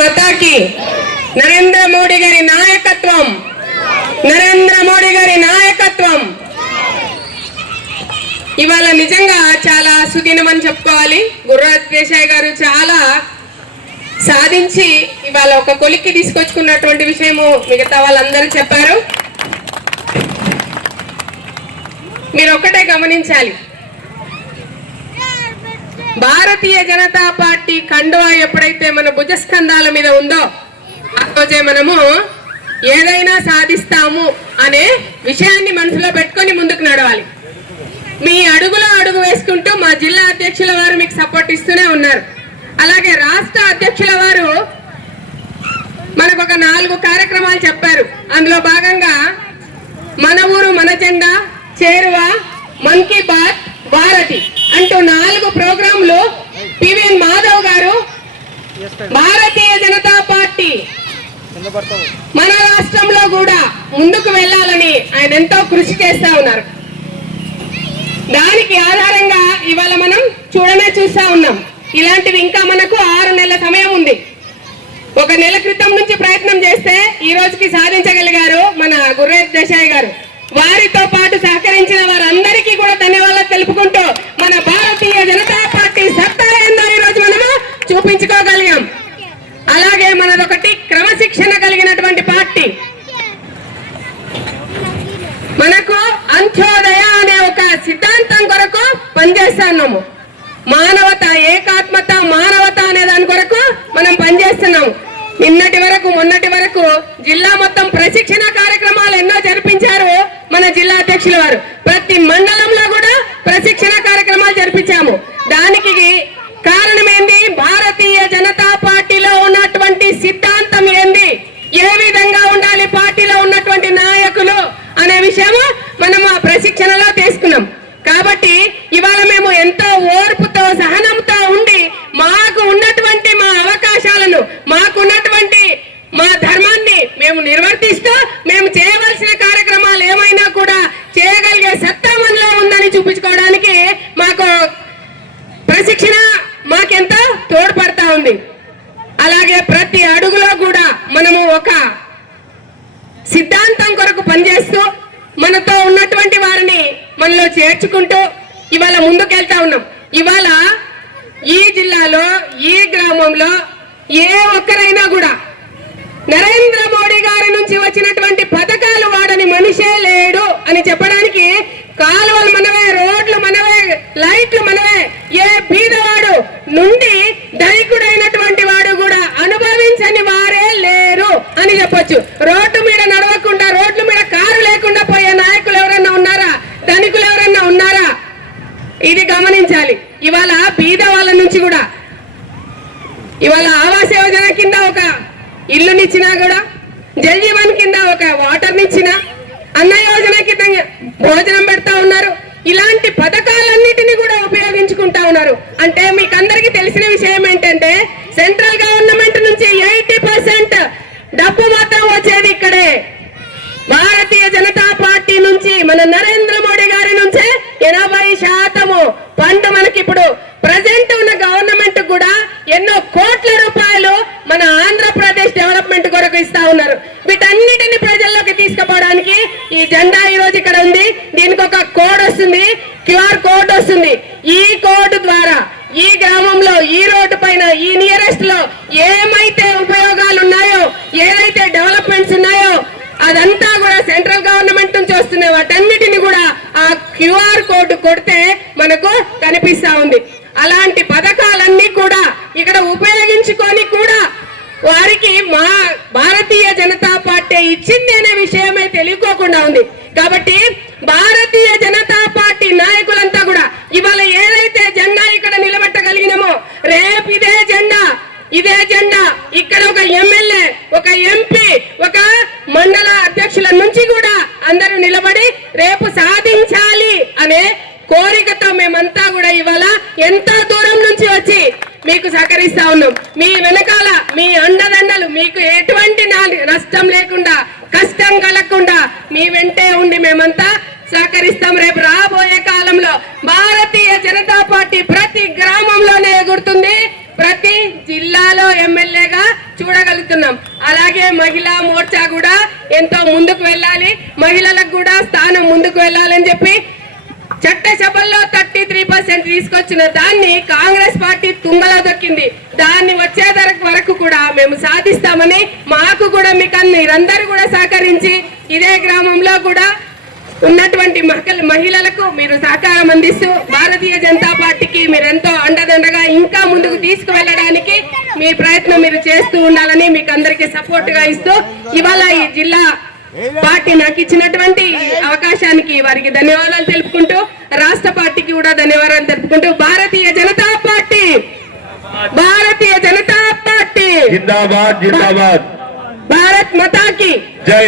మతాకి నరేంద్ర మోడీ గారి నాయకత్వం, నరేంద్ర మోడీ గారి నాయకత్వం. ఇవాళ నిజంగా చాలా సుదినం అని చెప్పుకోవాలి. గురురాజ్ దేశాయ్ గారు చాలా సాధించి ఇవాళ ఒక కొలిక్కి తీసుకొచ్చుకున్నటువంటి విషయము మిగతా వాళ్ళందరూ చెప్పారు. మీరు ఒక్కటే గమనించాలి, భారతీయ జనతా పార్టీ కండువా ఎప్పుడైతే మన భుజస్కంధాల మీద ఉందో ఆ రోజే మనము ఏదైనా సాధిస్తాము అనే విషయాన్ని మనసులో పెట్టుకొని ముందుకు నడవాలి. మీ అడుగులో అడుగు వేసుకుంటూ మా జిల్లా అధ్యక్షుల వారు మీకు సపోర్ట్ ఇస్తూనే ఉన్నారు. అలాగే రాష్ట్ర అధ్యక్షుల వారు మనకు ఒక 4 కార్యక్రమాలు చెప్పారు. అందులో భాగంగా మన ఊరు మన జెండా, చేరువ, మన్ కీ బాత్, భారతి అంటూ 4 ప్రోగ్రాంలు పివిఎన్ మాధవ్ గారు భారతీయ జనతా పార్టీ మన రాష్ట్రంలో కూడా ముందుకు వెళ్ళాలని ఆయన ఎంతో కృషి చేస్తా ఉన్నారు. దానికి ఆధారంగా ఇవాళ మనం చూస్తా ఉన్నాం. ఇలాంటివి ఇంకా మనకు 6 నెలల సమయం ఉంది. 1 నెల క్రితం నుంచి ప్రయత్నం చేస్తే ఈ రోజుకి సాధించగలిగారు మన గురురాజ్ దేశాయ్ గారు. వారితో పాటు సహకరించిన వారందరికీ కూడా ధన్యవాదాలు తెలుపుకుంటూ మన భారతీయ జనతా పార్టీ సత్తా ఏందో ఈ రోజు మనము చూపించుకోగలిగాం. అలాగే మనదొకటి క్రమశిక్షణ కలిగినటువంటి పార్టీ. మనకు అంత్యోదయ అనే ఒక సిద్ధాంతం కొరకు పనిచేస్తున్నాము. మానవత, ఏకాత్మత, మానవత అనే దాని కొరకు మనం పనిచేస్తున్నాము. మొన్నటి వరకు జిల్లా మొత్తం ప్రశిక్షణ కార్యక్రమాలు ఎన్నో జరిపించారు మన జిల్లా అధ్యక్షుల వారు. ప్రతి మండలంలో కూడా ప్రశిక్షణ కార్యక్రమాలు జరిపించాము. దానికి కారణం ఏంది? భారతీయ జనతా పార్టీలో ఉన్నటువంటి సిద్ధాంతం ఏంది, ఏ విధంగా ఉండాలి పార్టీలో ఉన్నటువంటి నాయకులు అనే విషయము మనం ఆ ప్రశిక్షణలో తీసుకున్నాం. కాబట్టి ఇవాళ మేము ఎంతో ఓర్పుతో, సహనంతో ఉండి మాకు ఉన్నటువంటి మా అవకాశాలను, మాకున్నటువంటి మా ధర్మాన్ని మేము నిర్వర్తిస్తూ మేము చేయవలసిన కార్యక్రమాలు ఏమైనా కూడా చేయగలిగే సత్తా మనలో ఉందని చూపించుకోవడానికి మాకు ప్రశిక్షణ మాకెంతో తోడ్పడతా ఉంది. అలాగే ప్రతి అడుగులో కూడా మనము ఒక సిద్ధాంతం కొరకు పనిచేస్తూ మనతో ఉన్నటువంటి వారిని మనలో చేర్చుకుంటూ ఇవాళ ముందుకెళ్తా ఉన్నాం. ఇవాళ ఈ జిల్లాలో, ఈ గ్రామంలో ఏ ఒక్కరైనా కూడా నరేంద్ర మోడీ గారి నుంచి వచ్చినటువంటి పథకాలు వాడని మనిషే లేడు అని చెప్పడానికి కాలువలు మనవే, రోడ్లు మనవే, లైట్లు మనవే, ఏ బీదవాడు నుండి ధనికుడైనటువంటి వాడు కూడా అనుభవించని వారే లేరు అని చెప్పొచ్చు. రోడ్డు మీద నడవకుండా, రోడ్ల మీద కారు లేకుండా పోయే నాయకులు ఎవరన్నా ఉన్నారా? ధనికులు ఎవరన్నా ఉన్నారా? ఇది గమనించాలి. ఇవాళ బీద వాళ్ళ నుంచి కూడా ఇవాళ ఆవాస్ యోజన కింద ఒక ఇల్లునిచ్చినా కూడా, జల్ జీవన్ కింద ఒక వాటర్నిచ్చినా, అన్న యోజన కింద భోజనం పెడతా ఉన్నారు. ఇలాంటి పథకాలన్నిటినీ కూడా ఉపయోగించుకుంటా ఉన్నారు. అంటే మీకు అందరికీ తెలిసిన విషయం ఏంటంటే సెంట్రల్ గవర్నమెంట్ నుంచి 80% డబ్బు మాత్రం వచ్చేది ఇక్కడే. భారతీయ జనతా పార్టీ నుంచి, మన నరేంద్ర మోడీ గారి నుంచే 80% ఫండ్ మనకి ఇప్పుడు ప్రజెంట్ ఉన్న గవర్నమెంట్ కూడా ఎన్నో కోట్ల రూపాయలు మన ఆంధ్రప్రదేశ్ డెవలప్మెంట్ కొరకు ఇస్తా ఉన్నారు. వీటన్నిటిని ప్రజల్లోకి తీసుకుపోవడానికి ఈ జెండా ఈ రోజు ఇక్కడ ఉంది. దీనికి ఒక కోడ్ వస్తుంది, QR కోడ్ వస్తుంది. ఈ కోడ్ ద్వారా ఈ గ్రామంలో, ఈ రోడ్డు పైన, ఈ నియరెస్ట్ లో ఏమైతే ఉపయోగాలు ఉన్నాయో, ఏదైతే డెవలప్మెంట్స్ ఉన్నాయో అదంతా కూడా సెంట్రల్ గవర్నమెంట్ నుంచి వస్తున్నాయి. వాటన్నిటిని కూడా ఆ QR కోడ్ కొడితే మనకు కనిపిస్తా ఉంది. అలాంటి పథకాలన్నీ కూడా ఇక్కడ ఉపయోగించుకొని కూడా వారికి మా భారతీయ జనతా పార్టీ ఇచ్చింది అనే విషయమే తెలియకోకుండా ఉంది. కాబట్టి భారతీయ జనతా పార్టీ నాయకులంతా కూడా ఇవాళ ఏదైతే జెండా ఇక్కడ నిలబెట్టగలిగినామో, రేపు ఇదే జెండా ఇక్కడ ఒక ఎమ్మెల్యే, ఒక ఎంపీ, ఒక మండల అధ్యక్షుల నుంచి కూడా అందరూ నిలబడి రేపు సాధించాలి అనే కోరికతో మేమంతా కూడా ఇవాళ ఎంతో దూరం నుంచి వచ్చి మీకు సహకరిస్తా ఉన్నాం. మీ వెనకాల మీ అండదండలు, మీకు ఎటువంటి నష్టం లేకుండా, కష్టం కలగకుండా మీ వెంటే ఉండి మేమంతా సహకరిస్తాం. రేపు రాబోయే కాలంలో భారతీయ జనతా పార్టీ ప్రతి గ్రామంలోనే ఎగురుతుంది, ప్రతి జిల్లాలో ఎమ్మెల్యేగా తెలియజేస్తున్నాం. అలాగే మహిళా మోర్చా కూడా ఎంతో ముందుకు వెళ్ళాలి, మహిళలకు కూడా స్థానం ముందుకు వెళ్ళాలని చెప్పి చట్టసభల్లో 33% తీసుకొచ్చిన దాన్ని కాంగ్రెస్ పార్టీ తుంగలో దొక్కింది. దాన్ని వచ్చే వరకు కూడా మేము సాధిస్తామని, మాకు కూడా మీరందరూ కూడా సహకరించి ఇదే గ్రామంలో కూడా ఉన్నటువంటి మహిళలకు మీరు సహకారం అందిస్తూ భారతీయ జనతా పార్టీకి మీరెంతో అండదండగా ఇంకా ముందుకు తీసుకువెళ్ళడానికి మీ ప్రయత్నం మీరు చేస్తూ ఉండాలని మీకు అందరికీ సపోర్ట్ గా ఇస్తూ ఇవాళ ఈ జిల్లా పార్టీ నాకు ఇచ్చినటువంటి అవకాశానికి వారికి ధన్యవాదాలు తెలుపుకుంటూ, రాష్ట్ర పార్టీకి కూడా ధన్యవాదాలు తెలుపుకుంటూ, భారతీయ జనతా పార్టీ జిందాబాద్ జిందాబాద్, భారత్ మాతాకి జై.